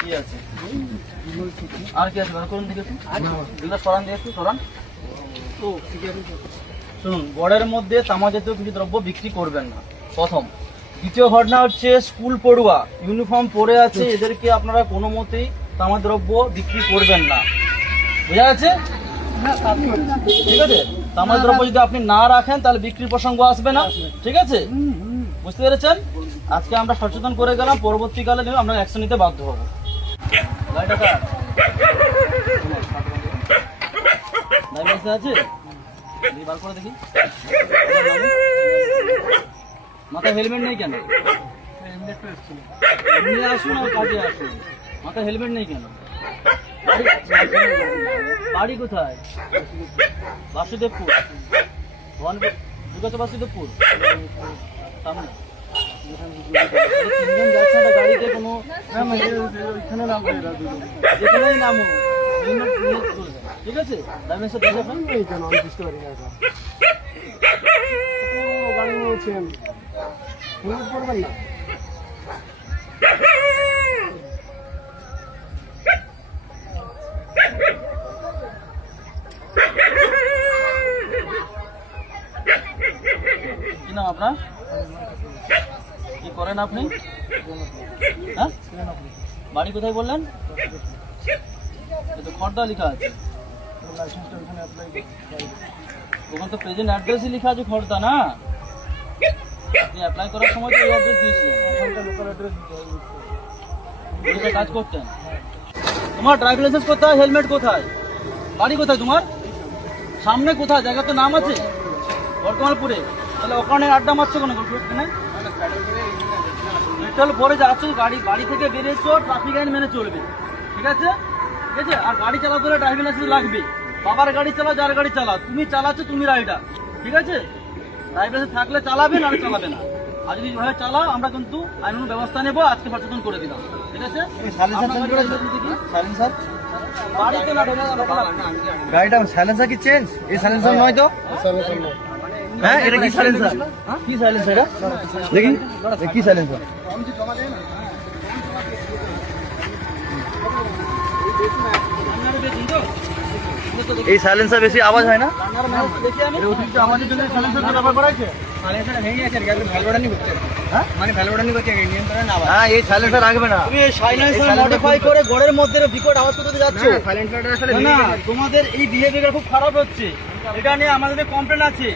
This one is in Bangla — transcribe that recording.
কি আছে আর কি আছে বার করুন দেখে এগুলো সরান দিয়ে একটু সরান। শুনুন, গড়ের মধ্যে তামা জাতীয় কিছু দ্রব্য বিক্রি করবেন না, প্রথম। দ্বিতীয় ঘটনা হচ্ছে, স্কুল পড়ুয়া ইউনিফর্ম পরে আছে, এদেরকে আপনারা কোনো মতেই তামা দ্রব্য বিক্রি করবেন না, বোঝা যাচ্ছে? ঠিক আছে, তামা দ্রব্য যদি আপনি না রাখেন তাহলে বিক্রির প্রসঙ্গ আসবে না, ঠিক আছে? বুঝতে পেরেছেন? আজকে আমরা সচেতন করে গেলাম, পরবর্তীকালে কিন্তু আমরা অ্যাকশন নিতে বাধ্য হবো। গাড়িটা কার? লাইসেন্স আছে? বার করে দেখি। মাথায় হেলমেট নেই কেন? নিয়ে আসুন আর কাজে আসুন। মাথায় হেলমেট নেই কেন? বাড়ি কোথায়? বাসুদেবপুর। বাসুদেবপুর সামনে। তিনজন যাচ্ছে একটা গাড়িতে, কোনো যেখানেই নামো ঠিক আছে? লাইসেন্সটা দেখে বুঝতে পারি না গাড়ি নিয়েছেন, হেলমেট পরবেন না। কি নাম আপনার? কি করেন আপনি? হ্যাঁ, বাড়ি কোথায় বললেন? তো খড়দা লেখা আছে, ওখানে তো প্রেজেন্ট অ্যাড্রেসই লেখা আছে খড়দা, না? আপনি অ্যাপ্লাই করার সময় তো এই অ্যাড্রেস দিয়েছিলেন, কাজ করতেন। তোমার ড্রাইভিং লাইসেন্স কোথায়, হেলমেট কোথায়, বাড়ি কোথায় তোমার? সামনে কোথায়? জায়গা তো নাম আছে বর্তমানপুরে, তাহলে ওখানে আড্ডা মারছো কেন? পেট্রোল পরে যাচ্ছ, বাড়ি থেকে বেরিয়েছো, ট্রাফিক আইন মেনে চলবে, ঠিক আছে? ঠিক আছে, আর গাড়ি চালাতে হলে ড্রাইভিং লাইসেন্স লাগবে। বাবার গাড়ি চালাও, যার গাড়ি চালাও, তুমি চালাচ্ছ, তুমি রাইডার, ঠিক আছে? ড্রাইভিং লাইসেন্স থাকলে চালাবেন, আর চালাবে না। আর যদি ভাবে চালাও, আমরা কিন্তু আইন ব্যবস্থা নেবো। আজকে সচেতন করে দিলাম, ঠিক আছে? গাড়িটা সাইলেন্সার কি চেঞ্জ? এই সাইলেন্সার নয় তো? হ্যাঁ, এটা কি সাইলেন্সার? কি সাইলেন্সার এটা? দেখি কি সাইলেন্সার? এই সাইলেন্সার বেশি আওয়াজ হয় না? আমাদের জন্য সাইলেন্সার ব্যবহার করা হয়েছে। হ্যাঁ, এই সাইলেন্সার রাখবে না। তুমি সাইলেন্সার মডিফাই করে ঘরের মধ্যে বিকট আওয়াজ করতে যাচ্ছ। না, তোমাদের এই বিহেভিয়ার খুব খারাপ হচ্ছে, এটা নিয়ে আমাদের কমপ্লেন আছে।